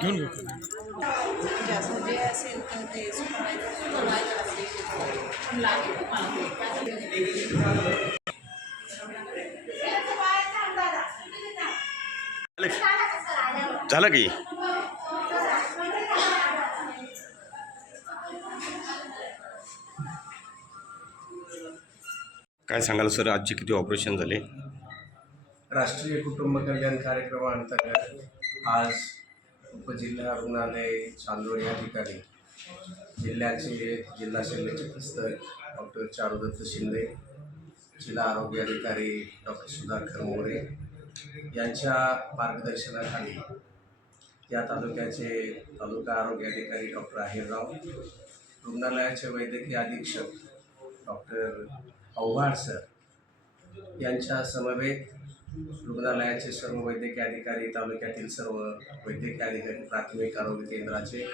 घेऊन घेऊ. जे असेल तर ते झालं की काय सांगाल सर, आजचे किती ऑपरेशन झाले? राष्ट्रीय कुटुंब कल्याण कार्यक्रमाअंतर्गत आज उपजिल्हा रुग्णालय चांदोड या ठिकाणी जिल्ह्याचे जिल्हा शल्य चिकित्सक डॉक्टर चारुदत्त शिंदे, जिल्हा आरोग्य अधिकारी डॉक्टर सुधाकर मोरे यांच्या मार्गदर्शनाखाली या तालुक्याचे तालुका आरोग्य अधिकारी डॉक्टर आहेरराव, रुग्णालयाचे वैद्यकीय अधीक्षक डॉक्टर आव्हाड सर यांच्या समवेत रुग्णालयाचे सर्व वैद्यकीय अधिकारी, तालुक्यातील सर्व वैद्यकीय अधिकारी, प्राथमिक आरोग्य केंद्राचे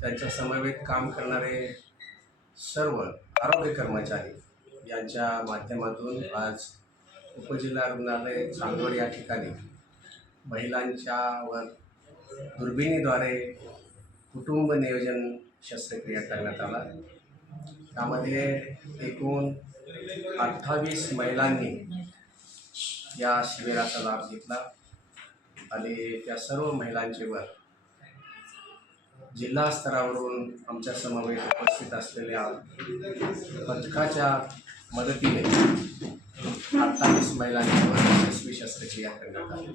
त्यांच्या समवेत काम करणारे सर्व आरोग्य कर्मचारी यांच्या माध्यमातून आज उपजिल्हा रुग्णालय चांदोड या ठिकाणी महिलांच्यावर दुर्बिणीद्वारे कुटुंब नियोजन शस्त्रक्रिया करण्यात आला। त्यामध्ये एकूण 28 महिलांनी या शिबिराचा लाभ घेतला आणि त्या सर्व महिलांच्यावर जिल्हा स्तरावरून आमच्या समवेत उपस्थित असलेल्या पथकाच्या मदतीने 28 महिलांच्यावर यशस्वी शस्त्रक्रिया करण्यात आली।